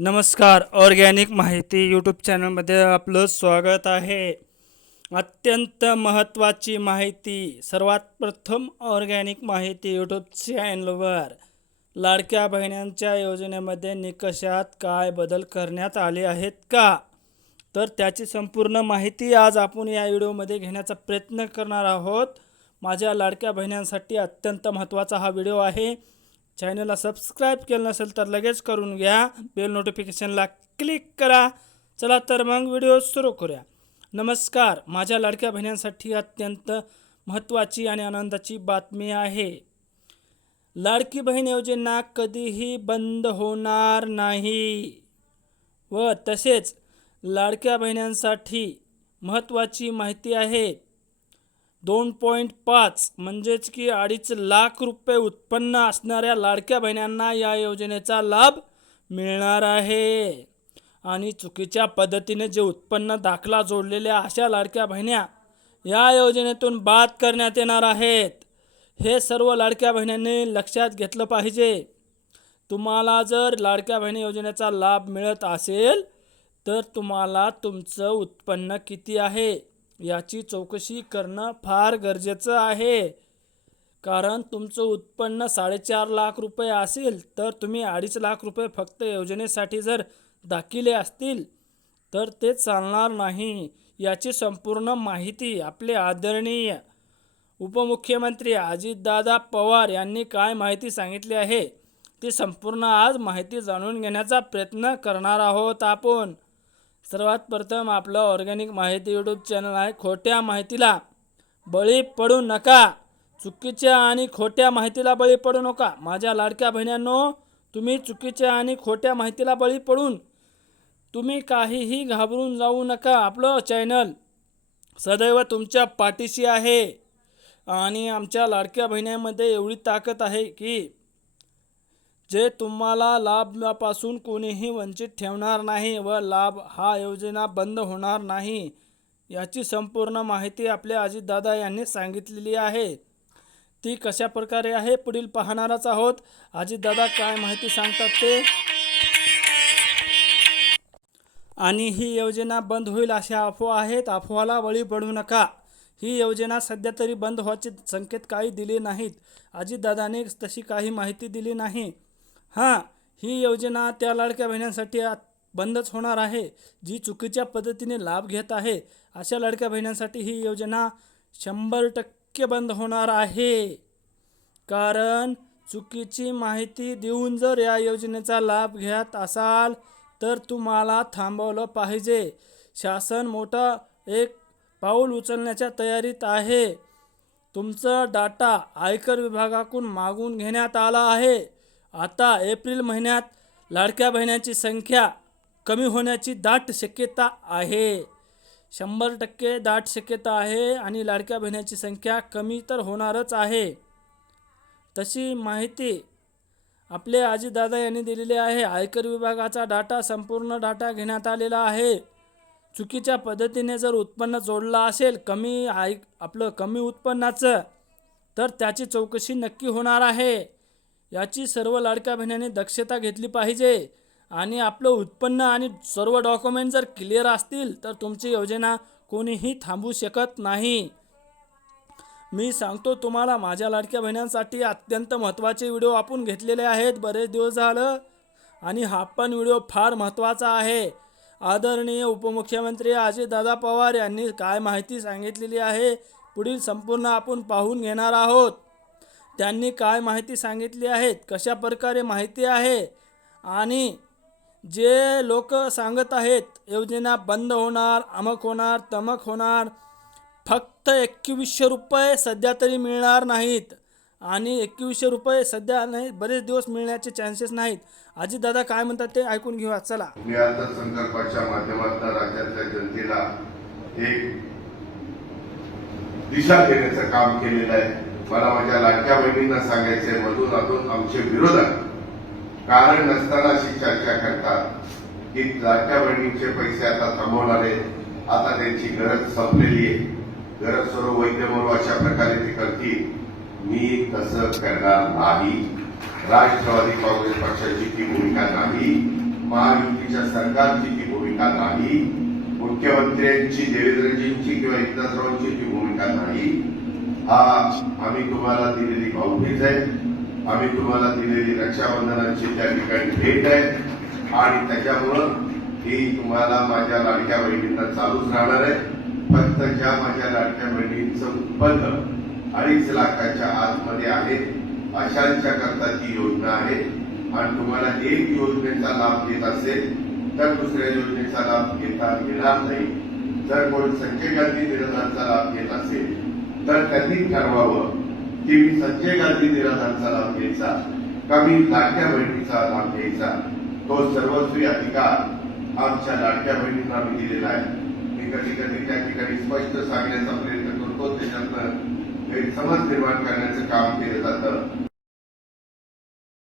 नमस्कार ऑर्गॅनिक माहिती यूट्यूब चॅनलमध्ये आपलं स्वागत आहे. अत्यंत महत्त्वाची माहिती सर्वात प्रथम ऑर्गॅनिक माहिती यूट्यूब चॅनलवर. लाडक्या बहिण्यांच्या योजनेमध्ये निकषात काय बदल करण्यात आले आहेत का? तर त्याची संपूर्ण माहिती आज आपण या व्हिडिओमध्ये घेण्याचा प्रयत्न करणार आहोत. माझ्या लाडक्या बहिण्यांसाठी अत्यंत महत्त्वाचा हा व्हिडिओ आहे. चॅनलला सबस्क्राईब केलं नसेल तर लगेच करून घ्या. बेल नोटिफिकेशनला क्लिक करा. चला तर मग व्हिडिओ सुरू करूया. नमस्कार. माझ्या लाडक्या बहिण्यांसाठी अत्यंत महत्त्वाची आणि आनंदाची बातमी आहे. लाडकी बहीण योजना कधीही बंद होणार नाही. व तसेच लाडक्या बहिण्यांसाठी महत्त्वाची माहिती आहे. दोन पॉईंट पाच म्हणजेच की अडीच लाख रुपये उत्पन्न असणाऱ्या लाडक्या बहिण्यांना या योजनेचा लाभ मिळणार आहे. आणि चुकीच्या पद्धतीने जे उत्पन्न दाखला जोडलेल्या अशा लाडक्या बहिण्या या योजनेतून बाद करण्यात येणार आहेत. हे सर्व लाडक्या बहिण्यांनी लक्षात घेतलं पाहिजे. तुम्हाला जर लाडक्या बहिणी योजनेचा लाभ मिळत असेल तर तुम्हाला तुमचं उत्पन्न किती आहे? याची चौकशी करणं फार गरजेचं आहे. कारण तुमचं उत्पन्न साडेचार लाख रुपये असेल तर तुम्ही अडीच लाख रुपये फक्त योजनेसाठी जर दाखिले असतील तर ते चालणार नाही. याची संपूर्ण माहिती आपले आदरणीय उपमुख्यमंत्री अजितदादा पवार यांनी काय माहिती सांगितली आहे ती संपूर्ण आज माहिती जाणून घेण्याचा प्रयत्न करणार आहोत आपण. सर्वात प्रथम आपलं ऑर्गॅनिक माहिती यूट्यूब चॅनल आहे. खोट्या माहितीला बळी पडू नका. चुकीच्या आणि खोट्या माहितीला बळी पडू नका. माझ्या लाडक्या बहिण्यांनो तुम्ही चुकीच्या आणि खोट्या माहितीला बळी पडून तुम्ही काहीही घाबरून जाऊ नका. आपलं चॅनल सदैव तुमच्या पाठीशी आहे. आणि आमच्या लाडक्या बहिण्यांमध्ये एवढी ताकद आहे की जे तुम्हाला लाभापासून कोणीही वंचित ठेवणार नाही व लाभ हा योजना बंद होणार नाही याची संपूर्ण माहिती आपल्या अजितदादा यांनी सांगितलेली आहे. ती कशा प्रकारे आहे पुढील पाहणारच आहोत. अजितदादा काय माहिती सांगतात ते? आणि ही योजना बंद होईल अशा अफवा आहेत. अफवाला बळी पडू नका. ही योजना सध्या तरी बंद व्हायचे संकेत काही दिले नाहीत. अजितदादाने तशी काही माहिती दिली नाही. हां ही योजना त्या लाडक्या बहिण्यांसाठी आत- बंदच होणार आहे जी चुकीच्या पद्धतीने लाभ घेत आहे. अशा लाडक्या बहिण्यांसाठी ही योजना शंभर टक्के बंद होणार आहे. कारण चुकीची माहिती देऊन जर या योजनेचा लाभ घेत असाल तर तुम्हाला थांबवलं पाहिजे. शासन मोठा एक पाऊल उचलण्याच्या तयारीत आहे. तुमचा डाटा आयकर विभागाकडून मागून घेण्यात आला आहे. आता एप्रिल महिन्यात लाडक्या बहिण्यांची संख्या कमी होण्याची दाट शक्यता आहे. शंभर टक्के दाट शक्यता आहे आणि लाडक्या बहिण्याची संख्या कमी तर होणारच आहे. तशी माहिती आपले आजीदादा यांनी दिलेली आहे. आयकर विभागाचा डाटा संपूर्ण डाटा घेण्यात आलेला आहे. चुकीच्या पद्धतीने जर उत्पन्न जोडलं असेल कमी आय आपलं कमी उत्पन्नाचं तर त्याची चौकशी नक्की होणार आहे. याची सर्व लाडक्या बहिणीने दक्षता घेतली पाहिजे. आणि आपलं उत्पन्न आणि सर्व डॉक्युमेंट जर क्लिअर असतील तर तुमची योजना कोणीही थांबू शकत नाही. मी सांगतो तुम्हाला माझ्या लाडक्या बहिण्यांसाठी अत्यंत महत्त्वाचे व्हिडिओ आपण घेतलेले आहेत. बरेच दिवस झालं आणि हा पण व्हिडिओ फार महत्त्वाचा आहे. आदरणीय उपमुख्यमंत्री अजितदादा पवार यांनी काय माहिती सांगितलेली आहे पुढील संपूर्ण आपण पाहून घेणार आहोत. त्यांनी काय माहिती सांगितली आहेत? कशा प्रकारे माहिती आहे? आणि जे लोक सांगत आहेत योजना बंद होणार अमक होणार तमक होणार फक्त एकवीसशे रुपये सध्या तरी मिळणार नाहीत. आणि एकवीसशे रुपये सध्या नाही बरेच दिवस मिळण्याचे चान्सेस नाहीत. अजितदादा काय म्हणतात ते ऐकून घेऊया चला. मी अर्थसंकल्पाच्या माध्यमातून राज्यातल्या जनतेला एक दिशा देण्याचं काम केलेलं आहे. मला माझ्या लाडक्या बहिणींना सांगायचंय मधून अधून आमचे विरोधक कारण नसताना अशी चर्चा करतात की लाडक्या बहिणींचे पैसे आता थांबवणारे आता त्यांची गरज संपलेली आहे. गरज सर्व वैद्य म्हणून अशा प्रकारे ते करतील. मी तसं करणार नाही. राष्ट्रवादी काँग्रेस पक्षाची ती भूमिका नाही. महायुतीच्या सरकारची ती भूमिका नाही. मुख्यमंत्र्यांची देवेंद्रजींची किंवा एकनाथरावांची ती भूमिका नाही. हा आम्ही तुम्हाला दिलेली भाऊबीज आहे. आम्ही तुम्हाला दिलेली रक्षाबंधनाची त्या ठिकाणी भेट आहे. आणि त्याच्यामुळं ही तुम्हाला माझ्या लाडक्या बहिणींना चालूच राहणार आहे. फक्त ज्या माझ्या लाडक्या बहिणींचं उत्पन्न अडीच लाखाच्या आतमध्ये आहे अशांच्या करता ती योजना आहे. आणि तुम्हाला एक योजनेचा लाभ घेत असेल तर दुसऱ्या योजनेचा लाभ घेता येणार नाही. जर कोणी संजय गांधी निरोधांचा लाभ घेत असेल तर त्यांनी ठरवावं की मी संजय गांधी निराधारचा लाभ घ्यायचा का मी लाडक्या बहिणीचा लाभ घ्यायचा? तो सर्वस्वी अधिकार आमच्या लाडक्या बहिणींना मी दिलेला आहे. मी कधी कधी त्या ठिकाणी स्पष्ट सांगण्याचा प्रयत्न करतो. त्याच्यातनं गैरसमज निर्माण करण्याचं काम केलं जातं.